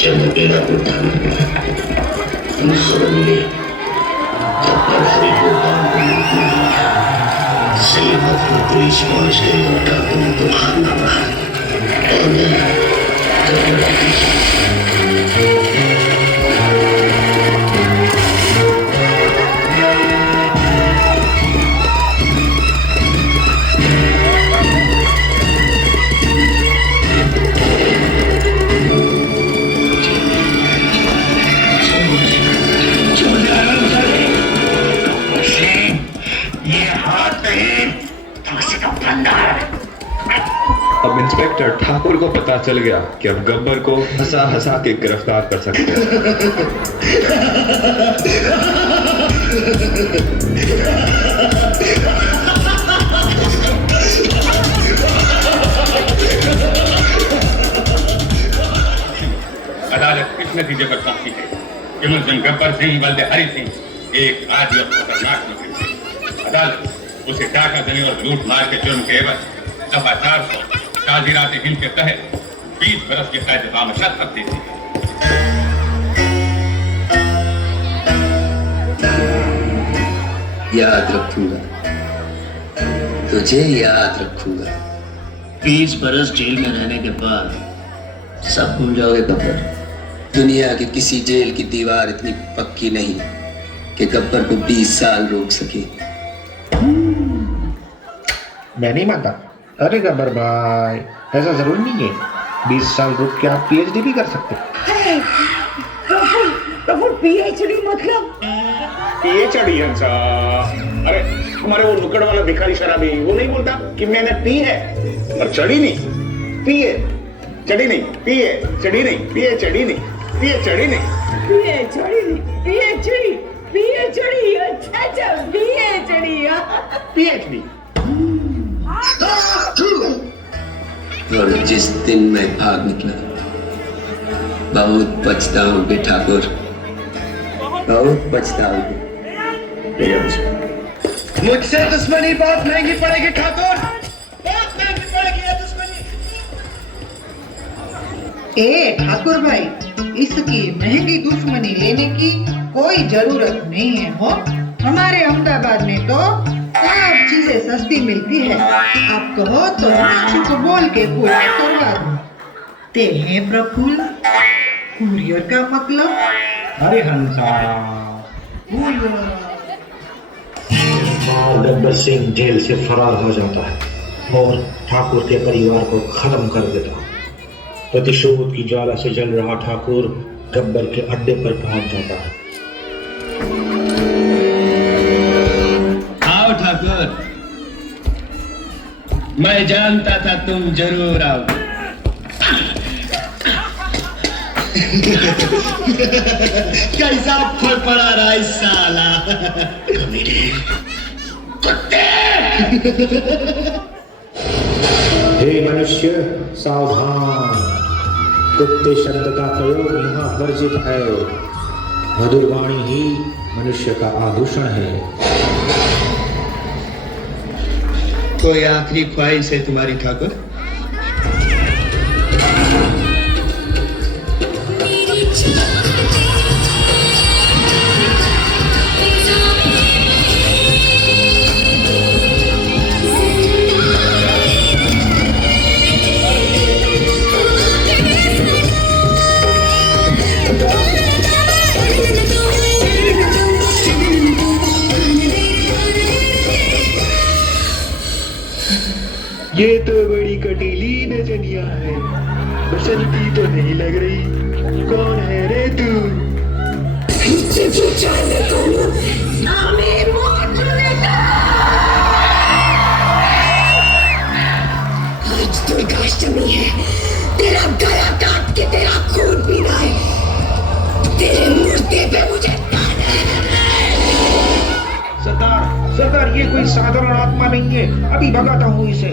जब मेरा उठा खबर मिली गब्बर हरिगोपाल को लूटने लगा। सलीमत को पुलिस पहुंच गई और ठाकुर को खाना पड़ा और मैं अब इंस्पेक्टर ठाकुर को पता चल गया कि अब गब्बर को हंसा हंसा के गिरफ्तार कर सकते हैं। अदालत इस नतीजे पर पहुंची है कि मुलजिम गब्बर सिंह बल्दे हरि सिंह एक आदि और खतरनाक मुजरिम है। अदालत उसे डाका देने और लूट मार के जुर्म के एवज दफा 400 ताजीरात हिंद के तहत 20 बरस की कैद बामशक्कत देती है। याद रखूंगा, तुझे याद रखूंगा। 20 बरस जेल में रहने के बाद सब भूल जाओगे गब्बर। दुनिया की किसी जेल की दीवार इतनी पक्की नहीं कि गब्बर को 20 साल रोक सके। मैं नहीं मानता। अरे गब्बर भाई, ऐसा जरूरी नहीं है। 20 साल रुक के आप पीएचडी भी कर सकते। पीएचडी मतलब पीएचडी हंसा। अरे हमारे वो नुक्कड़ वाला भिखारी शराबी वो नहीं बोलता कि मैंने पी है और चढ़ी नहीं, पिए चढ़ी नहीं, पिए चढ़ी नहीं, पिए चढ़ी नहीं, पिए चढ़ी नहीं, पिए चढ़ी नहीं, पिए चढ़ी, पिए चढ़ी। अच्छा पीएचडी। और जिस दिन मैं भाग निकला बहुत पछताओगे ठाकुर, बहुत पछताओगे। मुझसे दुश्मनी बहुत महंगी पड़ेगी ठाकुर, बहुत महंगी पड़ेगी ये दुश्मनी। ए ठाकुर भाई, इसकी महंगी दुश्मनी लेने की कोई जरूरत नहीं है हो। हमारे अहमदाबाद में तो सब चीजें सस्ती मिलती है। आप कहो तो मीठू को बोल के कुरियर करवा दो। ते हैं प्रफुल्ल, कुरियर का मतलब? अरे हंसा, गब्बर सिंह जेल से फरार हो जाता है और ठाकुर के परिवार को खत्म कर देता। प्रतिशोध की ज्वाला से जल रहा ठाकुर गब्बर के अड्डे पर पहुंच जाता है। आओ ठाकुर, मैं जानता था तुम जरूर आओगे। कैसा फड़फड़ा रहा है साला। हे मनुष्य सावधान, कुत्ते शब्द का प्रयोग यहाँ वर्जित है। मधुर वाणी ही मनुष्य का आभूषण है। कोई आखिरी ख्वाहिश है तुम्हारी ठाकुर? ये तो बड़ी कटीली नजनिया है, बसंती तो नहीं लग रही। कौन है रे तू? आज दुर्गाष्टमी है, तेरा गला काट के तेरा खून पीना है। तेरे मुर्दे पे मुझे सरदार ये कोई साधारण आत्मा नहीं है, अभी भगाता हूँ इसे।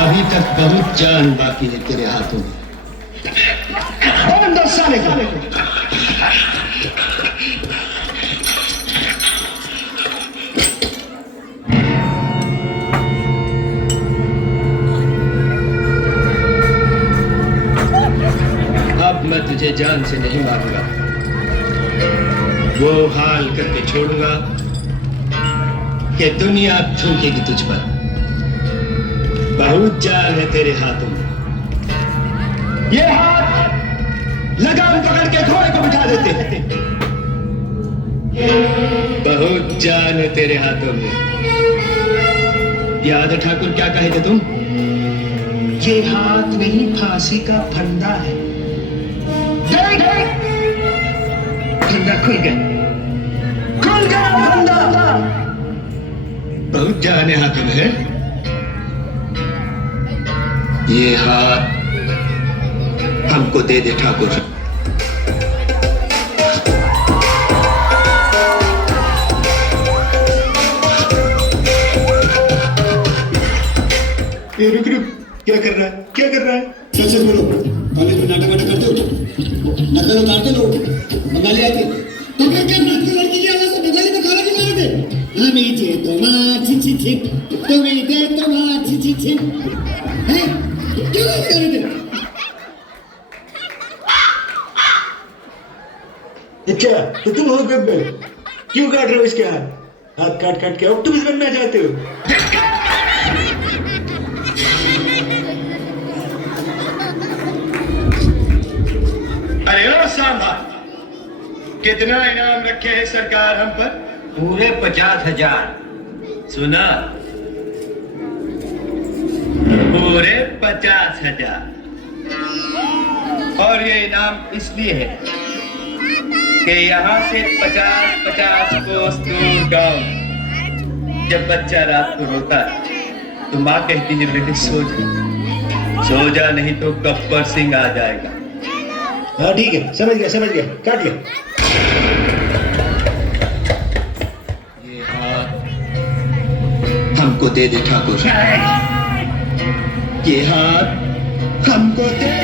अभी तक बहुत जान बाकी है तेरे हाथों में। अंदर साले को तुझे जान से नहीं मारूंगा, वो हाल करके छोड़ूंगा कि दुनिया थूकेगी तुझ पर। बहुत जान है तेरे हाथों में। ये हाथ लगाम पकड़ के घोड़े को बिठा देते। बहुत जान है तेरे हाथों में। याद है ठाकुर क्या कहे थे तुम? ये हाथ नहीं फांसी का फंदा है। फंदा खुल गया, खुल गया फंदा। बहुत जान है हाथों में है। ये हाथ हमको दे दे ठाकुर। ये रुक रुक, क्या कर रहा है, क्या कर रहा है? सच सच बोलो, कॉलेज में नाटक वाटक करते हो? नकल उतारते लोग, बंगाली आते, तो फिर क्या नाटक लड़की की आवाज से बंगाली में खाना क्यों लाए थे? हमी जे तुम्हारा छि छि छि, तुम्हें दे तुम्हारा छि छि छि, हैं? क्यों कर रहे थे? अच्छा, तो तुम हो गब्बर, क्यों काट रहे हो इसके हाथ? हाथ काट काट के ऑक्टोपस बनना चाहते हो? अरे ओ सांभा, कितना इनाम रखे है सरकार हम पर? पूरे 50,000। सुना? पूरे 50,000। और ये इनाम इसलिए है कि यहाँ से 50-50 कोस दूर गाँव जब बच्चा रात को रोता है तो माँ कहती है बेटे सो जा, सो जा नहीं तो गब्बर सिंह आ जाएगा। हाँ ठीक है, समझ गया, काट लिया। ये हाथ हमको दे दे ठाकुर। ये हाथ हमको दे।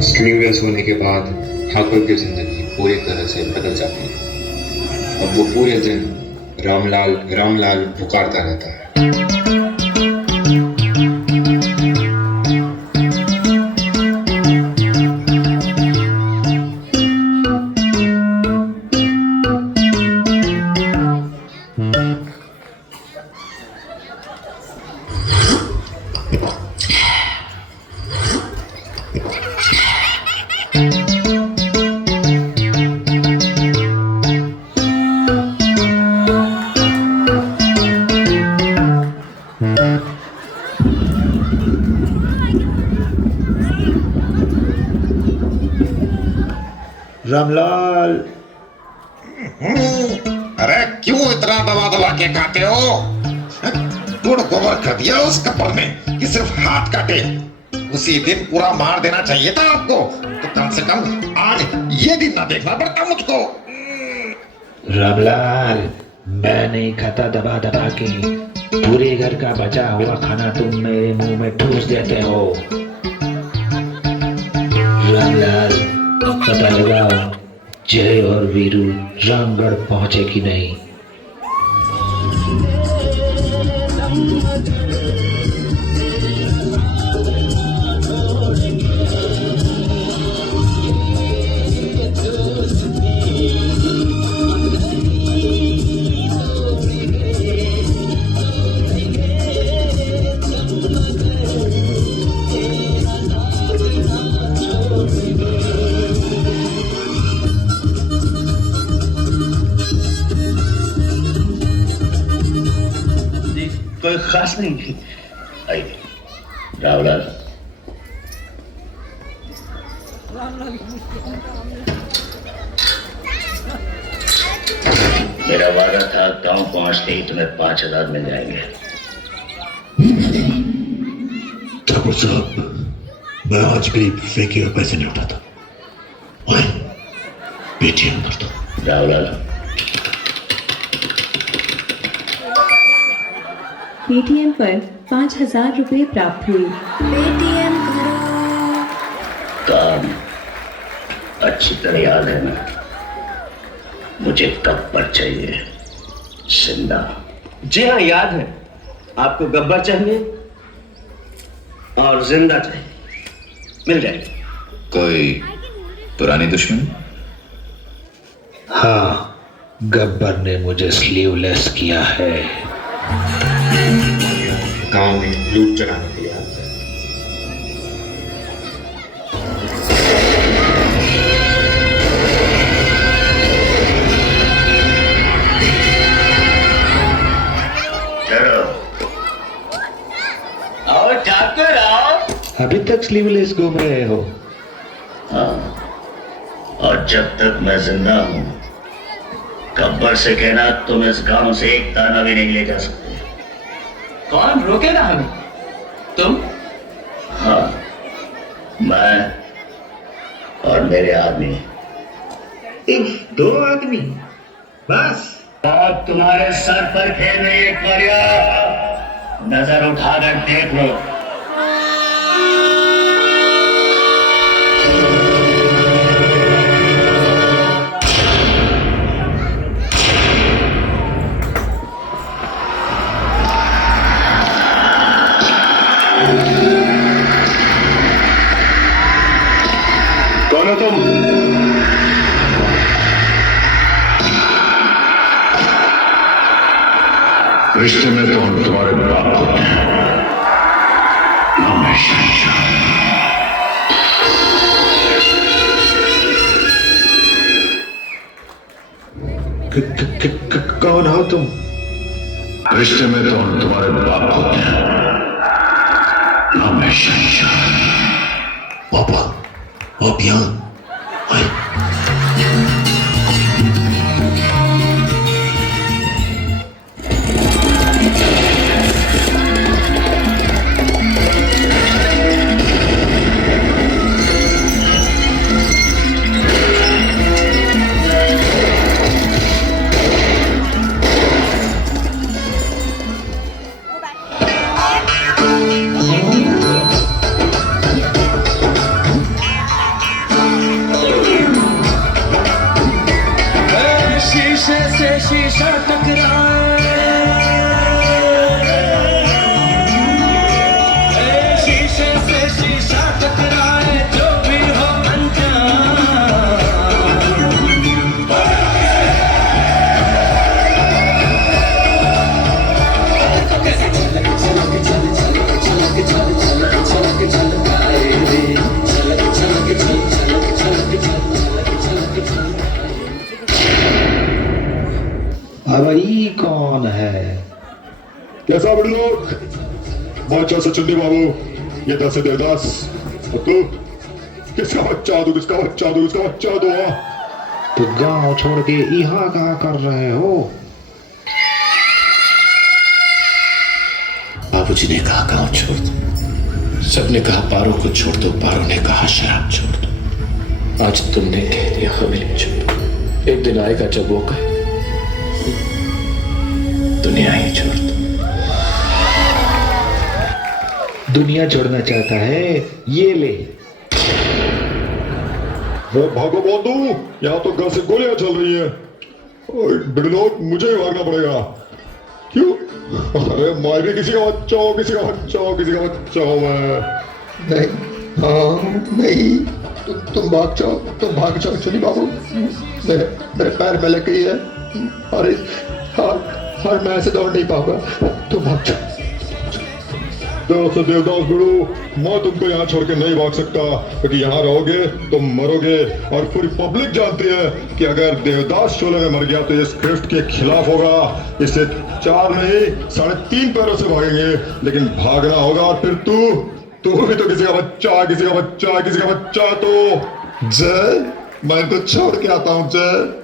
स्लीवलेस होने के बाद ठाकुर की जिंदगी पूरी तरह से बदल जाती है। अब वो पूरे दिन रामलाल रामलाल पुकारता रहता है। रामलाल, अरे क्यों इतना दबा दबा के खाते हो? गुड़ गोबर कर दिया उस कपड़ में कि सिर्फ हाथ काटे। उसी दिन पूरा मार देना चाहिए था आपको, तो कम से कम आज ये दिन ना देखना पड़ता मुझको। रामलाल, मैं नहीं खाता दबा दबा के। पूरे घर का बचा हुआ खाना तुम मेरे मुंह में ठूस देते हो। रामलाल, पता लगाओ जय और वीरू रामगढ़ पहुंचे कि नहीं। कोई खास नहीं। आइए रामलाल, मेरा वादा था गांव पहुंचते ही तुम्हें 5,000 मिल जाएंगे। ठाकुर साहब, मैं आज भी फेंके हुए पैसे नहीं उठाता। ओए, पेटीएम कर दो। जाओ लाला। पेटीएम पर 5,000 रुपए प्राप्त हुए। पेटीएम करो। काम अच्छी तरह याद है ना? मुझे गब्बर चाहिए, जिंदा। जी हाँ, याद है। आपको गब्बर चाहिए और जिंदा चाहिए, मिल जाएगी। कोई पुरानी दुश्मनी? हाँ, गब्बर ने मुझे स्लीवलेस किया है। गांव में लूट चलाने के लिए आता है। चलो आओ ठाकुर आओ। अभी तक स्लीवलेस घूम रहे हो? हाँ, और जब तक मैं जिंदा हूं गब्बर से कहना तुम इस गांव से एक दाना भी नहीं ले जा सकते। कौन रोकेगा हमें? तुम? हाँ, मैं और मेरे आदमी। दो आदमी बस? और तुम्हारे सर पर खेल रही है परिया, नजर उठाकर देख लो। कौन हो तुम? रिश्ते में तो हम तुम्हारे बाप होते हैं। कौन हो तुम? रिश्ते में तो हम तुम्हारे बाप होते हैं। पापा, आप यहाँ शीशा टकराए, शीशे से शीशा टकराए, जो भी हो अब ये कौन है? कैसा बड़े लोग? बादशाह से चुन्नी बाबू, ये दस से देवदास। और तू किसका बच्चा? तू किसका बच्चा? तू किसका बच्चा? तू तो गांव छोड़ के यहाँ क्या कर रहे हो? बाबूजी ने कहा गांव छोड़ दो, सबने कहा पारो को छोड़ दो, पारो ने कहा शराब छोड़ दो। आज तुमने कह दिया हवेली छोड़ दो। एक दिन आएगा जब वो कहे दुनिया ही छोड़ दो। दुनिया छोड़ना चाहता है? ये ले। भागो बंधु, यहाँ तो घर से गोलियां चल रही है। बड़े लोग, मुझे ही भागना पड़ेगा। क्यों? अरे मैं भी किसी का बच्चा हो, किसी का बच्चा हो, किसी का बच्चा हो मैं। नहीं, हाँ नहीं, तुम भाग जाओ चुनी बाबू। मेरे पैर में लग गई है। अरे हाँ, मैं ऐसे दौड़ नहीं पाऊंगा। तुम भाग जाओ। देवदास गुरु, मैं तुमको यहाँ छोड़ के नहीं भाग सकता, क्योंकि यहाँ रहोगे तुम मरोगे। और पूरी पब्लिक जानती है कि अगर देवदास शोले में मर गया तो ये स्क्रिप्ट के खिलाफ होगा। इसे 4 नहीं 3.5 पैरों से भागेंगे, लेकिन भागना होगा। और फिर तू भी तो किसी का बच्चा, किसी का बच्चा, किसी का बच्चा। तो जय, मैं तो छोड़ के आता हूँ जय।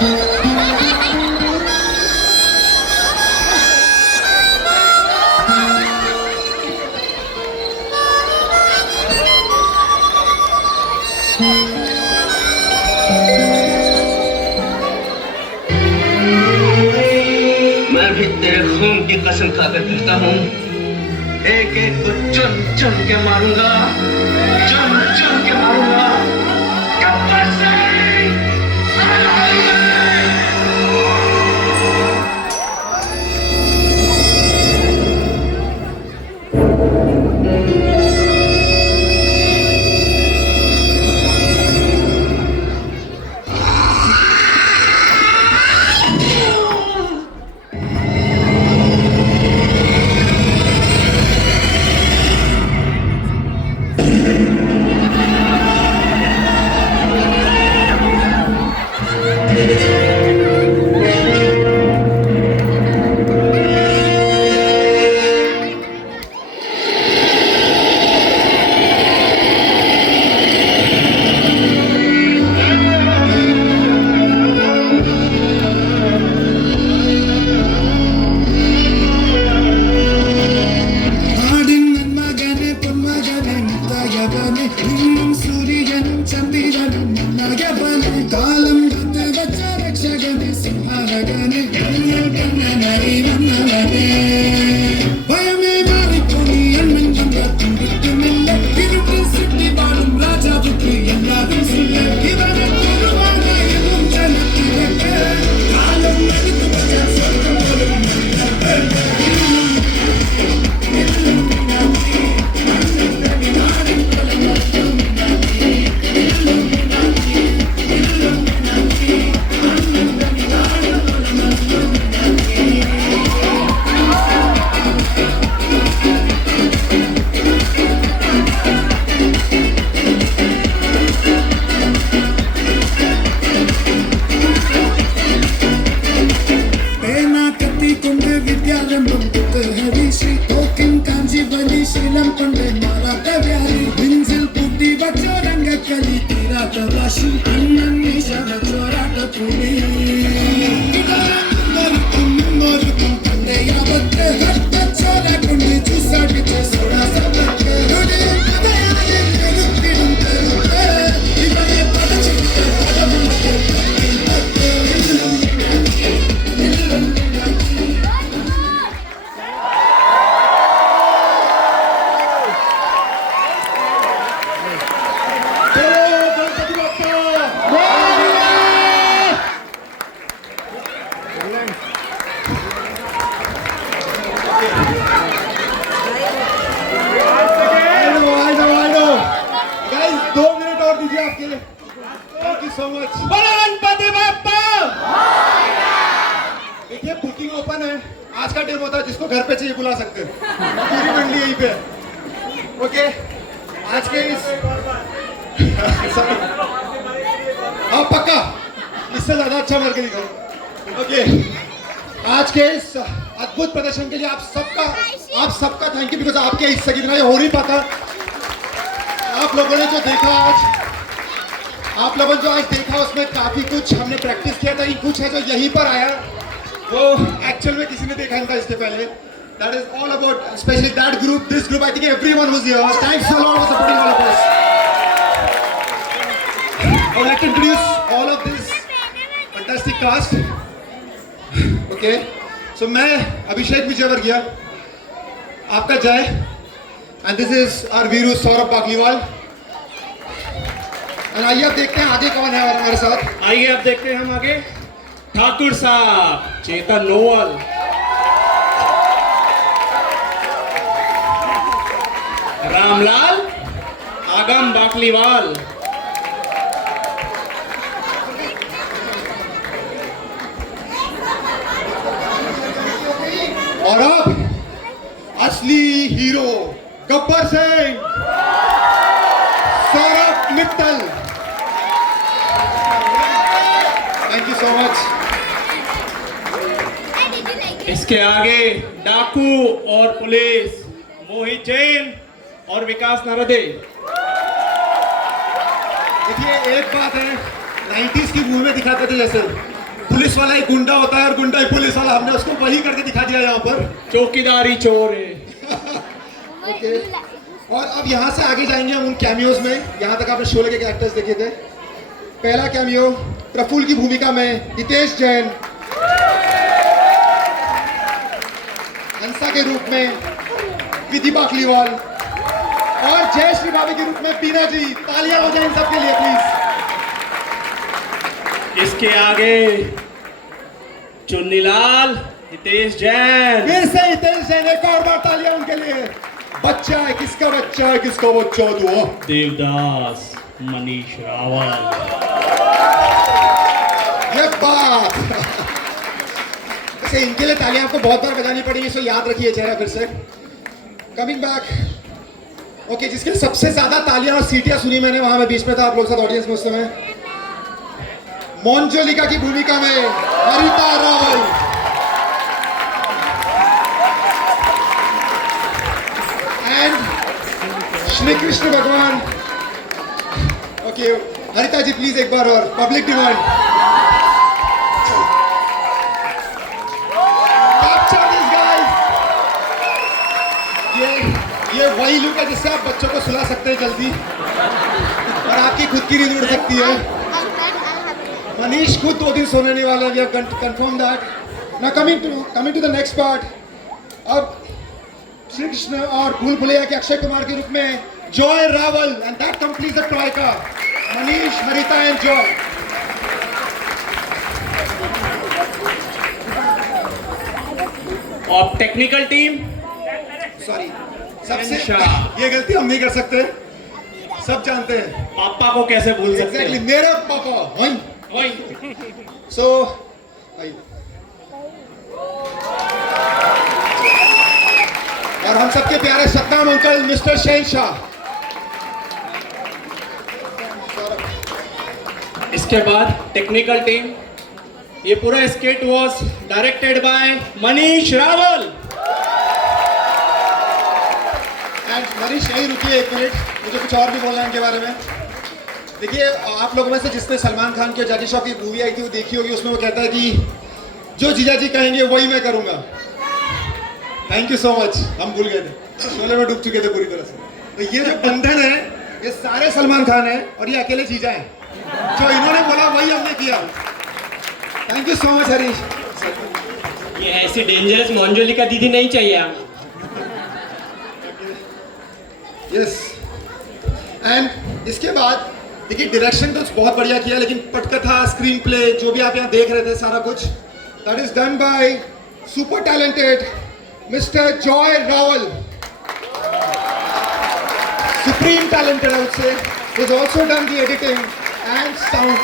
मैं भी तेरे खून की कसम खाकर कहता हूँ, एक एक को चुन चुन के मारूंगा, चुन चुन के मारूंगा। गब्बर सिंह! देखिए बुकिंग ओपन है, आज का टाइम होता है, जिसको घर पे चाहिए बुला सकते हैं, पूरी मंडी यहीं पे है। ओके, आज के इस पक्का इससे ज्यादा अच्छा मार के दिखाओ। ओके, आज के इस अद्भुत प्रदर्शन के लिए आप सबका थैंक यू, बिकॉज आपके हिस्से की बिना ये हो नहीं पाता। आप लोगों ने जो देखा उसमें काफी कुछ हमने प्रैक्टिस किया था, कुछ है जो यहीं पर आया, वो एक्चुअल में किसी ने देखा नहीं था इसके पहले। That is all about, especially that group, this group. I think everyone was here. Thanks a lot for supporting all of us. I would like to introduce all of this fantastic cast. Okay, so मैं अभिषेक विजयवर्गीय, आपका जय, and this is our Veeru Saurabh Bakliwal. और आइए अब देखते हैं आगे कौन है हमारे साथ। आइए अब देखते हैं हम आगे ठाकुर साहब, चेतन लोवल, रामलाल, आगम बाकलीवाल, और अब असली hero Gabbar Singh, Saurabh Mittal. Thank you so much. इसके आगे डाकू और पुलिस मोहित जैन और विकास नारदे। देखिए एक बात है, 90s की मूवी में दिखाते थे जैसे, पुलिस वाला ही गुंडा होता है और गुंडा ही पुलिस वाला, हमने उसको वही करके दिखा दिया यहाँ पर। चौकीदारी चोर है। ओके, और अब यहाँ से आगे जाएंगे हम उन कैमियोज में। यहाँ तक आपने शोले के एक्टर्स देखे थे। पहला कैमियो प्रफुल्ल की भूमिका में हितेश जैन, हंसा के रूप में विधि बाकलीवाल और जयश्री भाभी के रूप में बीना जी। तालियां हो जाए इन सबके लिए प्लीज। इसके आगे चुन्नीलाल हितेश जैन। फिर से हितेश जैन, एक और बार तालियां उनके लिए। बच्चा है किसका, बच्चा है किसका बच्चा हुआ? देवदास मनीष रावल। ये बात वैसे इनके लिए तालियां आपको बहुत बार बजानी पड़ेगी, इसको याद रखिए चेहरा फिर से। कमिंग बैक, ओके, जिसके सबसे ज्यादा तालियां और सीटियां सुनी मैंने, वहां मैं बीच में था आप लोग साथ ऑडियंस में उस समय, मोंजोलिका की भूमिका में हरिता रावल। एंड श्री कृष्ण भगवान। ओके, हरिता जी प्लीज एक बार और, पब्लिक डिमांड। ये वही लुक है जिससे आप बच्चों को सुला सकते हैं जल्दी और आपकी खुद की नींद उड़ सकती है। मनीष खुद 2 दिन सोने नहीं वाला, we have confirm that. Now coming to the next part. अब श्री कृष्ण और भूल भुलैया के अक्षय कुमार के रूप में Joy Rawal, and that completes the troika, Manish, Harita and Joy. और टेक्निकल टीम, सॉरी, सबसे ये गलती हम नहीं कर सकते, सब जानते हैं। पापा को कैसे भूल सकते हैं? Exactly, मेरे पापा। वही। So, और हम सबके प्यारे सद्दाम अंकल मिस्टर शहनशाह। इसके बाद टेक्निकल टीम, ये पूरा skit was directed by Manish Rawal. And Manish यही रुकिए एक मिनट, मुझे कुछ और भी बोलना है इनके बारे में। देखिए, आप लोगों में से जिसने सलमान खान की जैकी श्रॉफ की मूवी आई थी वो देखी होगी, उसमें वो कहता है कि जो जीजा जी कहेंगे वही मैं करूंगा। थैंक यू सो मच, हम भूल गए थे, शोले में डूब चुके थे पूरी तरह से। तो ये जो बंधन है, ये सारे सलमान खान है और ये अकेले जीजा है, जो इन्होंने बोला वही हमने किया। Thank you so much Harish. ये ऐसी डेंजरस मोंजोलिका दीदी नहीं चाहिए हम। यस, एंड इसके बाद देखिए, डायरेक्शन तो बहुत बढ़िया किया, लेकिन पटकथा, स्क्रीन प्ले, जो भी आप यहाँ देख रहे थे सारा कुछ, that is done by super talented mister Joy Rawal. Supreme talented I would say. He has also done the editing and sound.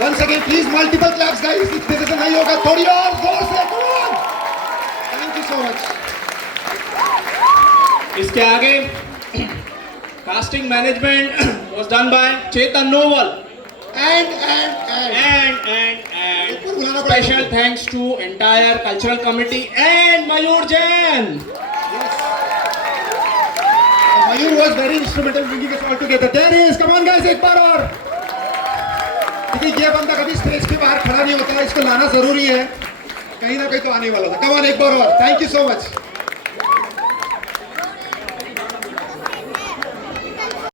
Once again, please multiple claps, guys. इस तरह से नहीं होगा, थोड़ी और जोर से, come on. Thank you so much. इसके आगे casting management was done by Chetan Noval. And special thanks to entire cultural committee and Mayur Jain. Mayur was very instrumental in bringing us all together. There he is. Come on guys, एक बार और. देखिए, ये बंदा कभी stage के बाहर खड़ा नहीं होता है, इसको लाना जरूरी है, कहीं ना कहीं तो आने वाला था। Come on, एक बार और. Thank you so much.